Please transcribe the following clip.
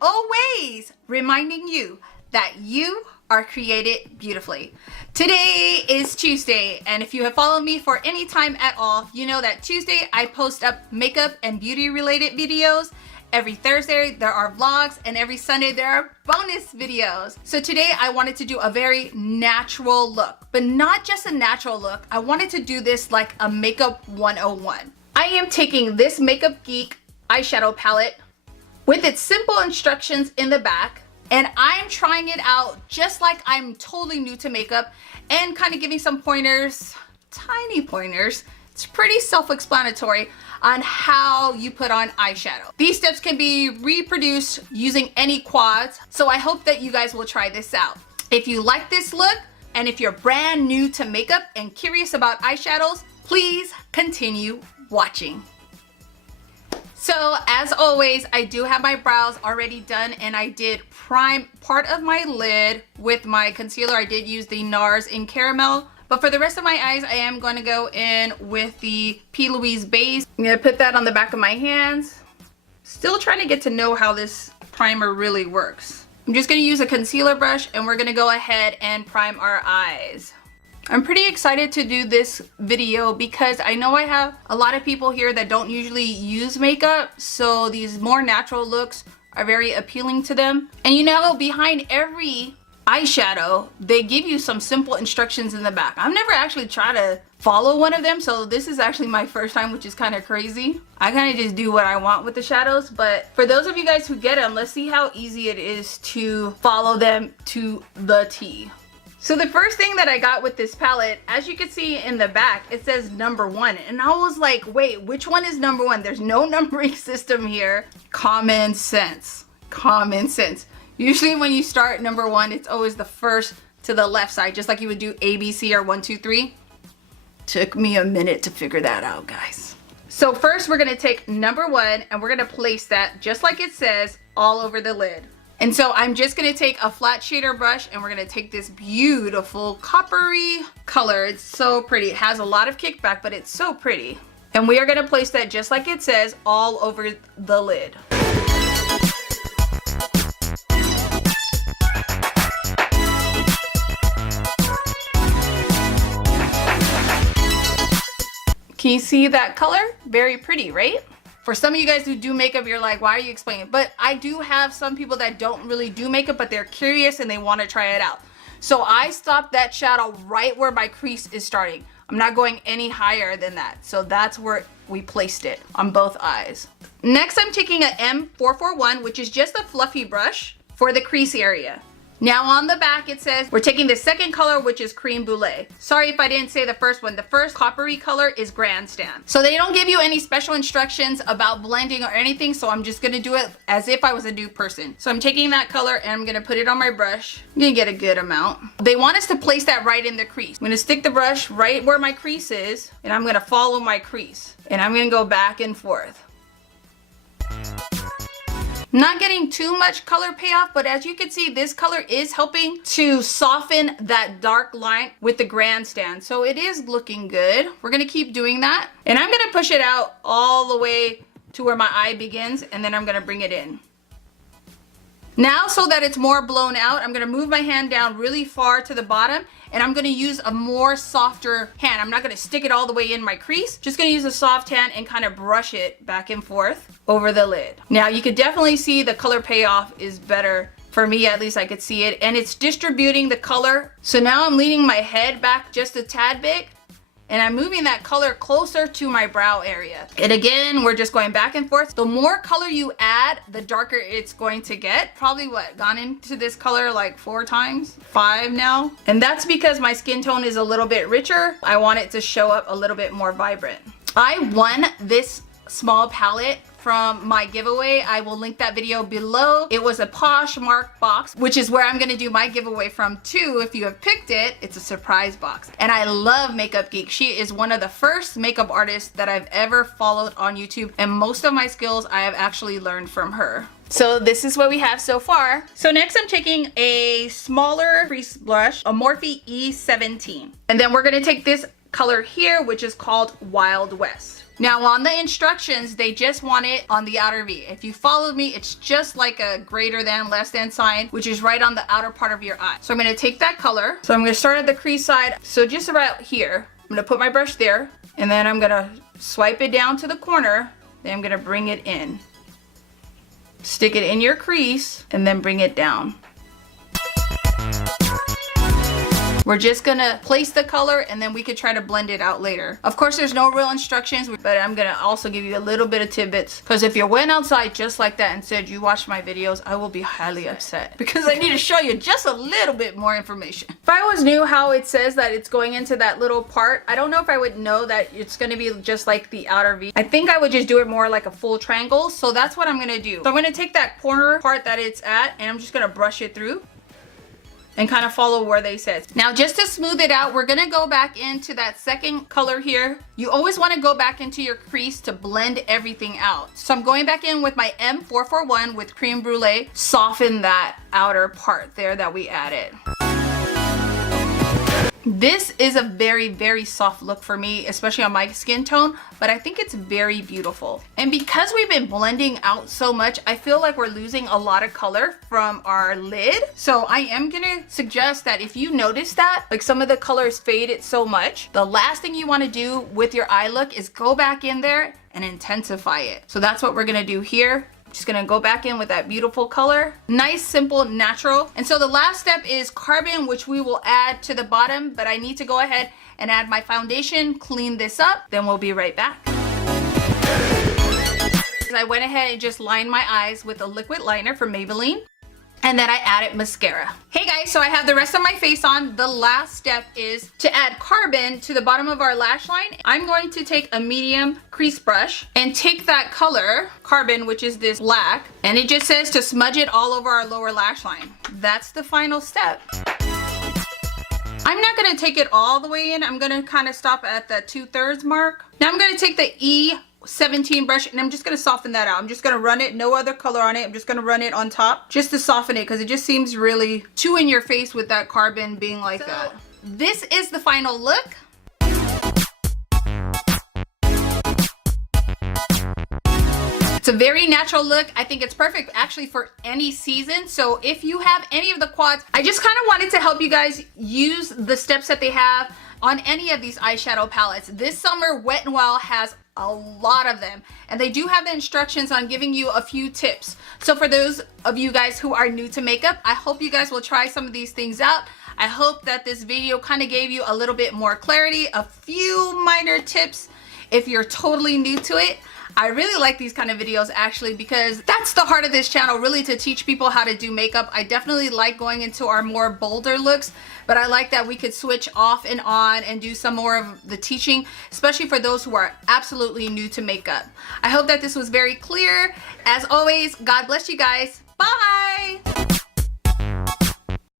always reminding you that you are created beautifully. Today is Tuesday, and if you have followed me for any time at all, you know that Tuesday I post up makeup and beauty related videos. Every Thursday there are vlogs, and every Sunday there are bonus videos. So today I wanted to do a very natural look, but not just a natural look. I wanted to do this like a makeup 101. I am taking this Makeup Geek eyeshadow palette with its simple instructions in the back, and I'm trying it out just like I'm totally new to makeup and kind of giving some pointers, tiny pointers. It's pretty self-explanatory on how you put on eyeshadow. These steps can be reproduced using any quads, so I hope that you guys will try this out. If you like this look, and if you're brand new to makeup and curious about eyeshadows, please continue watching. So as always, I do have my brows already done, and I did prime part of my lid with my concealer. I did use the NARS in Caramel, but for the rest of my eyes, I am going to go in with the P. Louise base. I'm going to put that on the back of my hands. Still trying to get to know how this primer really works. I'm just going to use a concealer brush, and we're going to go ahead and prime our eyes. I'm pretty excited to do this video because I know I have a lot of people here that don't usually use makeup, so these more natural looks are very appealing to them. And you know, behind every eyeshadow, they give you some simple instructions in the back. I've never actually tried to follow one of them, so this is actually my first time, which is kind of crazy. I kind of just do what I want with the shadows, but for those of you guys who get them, let's see how easy it is to follow them to the T. So the first thing that I got with this palette, as you can see in the back, it says #1. And I was like, wait, which one is #1? There's no numbering system here. Common sense. Common sense. Usually when you start #1, it's always the first to the left side, just like you would do A, B, C, or 1, 2, 3. Took me a minute to figure that out, guys. So first we're gonna take #1 and we're gonna place that just like it says all over the lid. And so I'm just gonna take a flat shader brush, and we're gonna take this beautiful coppery color. It's so pretty. It has a lot of kickback, but it's so pretty. And we are gonna place that just like it says all over the lid. Can you see that color? Very pretty, right? For some of you guys who do makeup, you're like, why are you explaining? But I do have some people that don't really do makeup, but they're curious and they want to try it out. So I stopped that shadow right where my crease is starting. I'm not going any higher than that. So that's where we placed it on both eyes. Next, I'm taking a M441, which is just a fluffy brush for the crease area. Now on the back it says we're taking the second color, which is Cream Brulee. Sorry if I didn't say the first one. The first coppery color is Grandstand. So they don't give you any special instructions about blending or anything, so I'm just gonna do it as if I was a new person. So I'm taking that color and I'm gonna put it on my brush. I'm gonna get a good amount. They want us to place that right in the crease. I'm gonna stick the brush right where my crease is, and I'm gonna follow my crease. And I'm gonna go back and forth. Not getting too much color payoff, but as you can see, this color is helping to soften that dark line with the Grandstand. So it is looking good. We're gonna keep doing that. And I'm gonna push it out all the way to where my eye begins, and then I'm gonna bring it in. Now, so that it's more blown out, I'm gonna move my hand down really far to the bottom, and I'm gonna use a more softer hand. I'm not gonna stick it all the way in my crease, just gonna use a soft hand and kind of brush it back and forth over the lid. Now you could definitely see the color payoff is better. For me, at least I could see it, and it's distributing the color. So now I'm leaning my head back just a tad bit, and I'm moving that color closer to my brow area. And again, we're just going back and forth. The more color you add, the darker it's going to get. Probably what, gone into this color like 4 times? 5 now? And that's because my skin tone is a little bit richer. I want it to show up a little bit more vibrant. I won this small palette from my giveaway. I will link that video below. It was a Poshmark box, which is where I'm gonna do my giveaway from too. If you have picked it, it's a surprise box. And I love Makeup Geek. She is one of the first makeup artists that I've ever followed on YouTube, and most of my skills I have actually learned from her. So this is what we have so far. So next I'm taking a smaller crease blush, a Morphe E17. And then we're gonna take this color here, which is called Wild West. Now on the instructions, they just want it on the outer V. If you follow me, it's just like a greater than, less than sign, which is right on the outer part of your eye. So I'm gonna take that color. So I'm gonna start at the crease side. So just about here, I'm gonna put my brush there, and then I'm gonna swipe it down to the corner. Then I'm gonna bring it in. Stick it in your crease, and then bring it down. We're just gonna place the color and then we could try to blend it out later. Of course, there's no real instructions, but I'm gonna also give you a little bit of tidbits, because if you went outside just like that and said you watched my videos, I will be highly upset because I need to show you just a little bit more information. If I was new how it says that it's going into that little part, I don't know if I would know that it's gonna be just like the outer V. I think I would just do it more like a full triangle, so that's what I'm gonna do. So I'm gonna take that corner part that it's at and I'm just gonna brush it through and kind of follow where they said. Now just to smooth it out, we're gonna go back into that second color here. You always wanna go back into your crease to blend everything out. So I'm going back in with my M441 with Creme Brulee, soften that outer part there that we added. This is a very, very soft look for me, especially on my skin tone, but I think it's very beautiful. And because we've been blending out so much, I feel like we're losing a lot of color from our lid. So I am gonna suggest that if you notice that, like some of the colors faded so much, the last thing you wanna do with your eye look is go back in there and intensify it. So that's what we're gonna do here. Just gonna go back in with that beautiful color. Nice, simple, natural. And so the last step is carbon, which we will add to the bottom, but I need to go ahead and add my foundation, clean this up, then we'll be right back. I went ahead and just lined my eyes with a liquid liner from Maybelline. And then I added mascara. Hey guys, so I have the rest of my face on. The last step is to add carbon to the bottom of our lash line. I'm going to take a medium crease brush and take that color, carbon, which is this black, and it just says to smudge it all over our lower lash line. That's the final step. I'm not gonna take it all the way in. I'm gonna kind of stop at the 2/3 mark. Now I'm gonna take the E17 brush and I'm just going to soften that out. I'm just going to run it, no other color on it. I'm just going to run it on top just to soften it because it just seems really too in your face with that carbon being like that. This is the final look. It's a very natural look. I think it's perfect actually for any season. So if you have any of the quads, I just kind of wanted to help you guys use the steps that they have on any of these eyeshadow palettes. This summer, Wet n Wild has a lot of them, and they do have the instructions on giving you a few tips. So for those of you guys who are new to makeup, I hope you guys will try some of these things out. I hope that this video kind of gave you a little bit more clarity, a few minor tips if you're totally new to it. I really like these kind of videos actually because that's the heart of this channel, really, to teach people how to do makeup. I definitely like going into our more bolder looks, but I like that we could switch off and on and do some more of the teaching, especially for those who are absolutely new to makeup. I hope that this was very clear. As always, God bless you guys. Bye!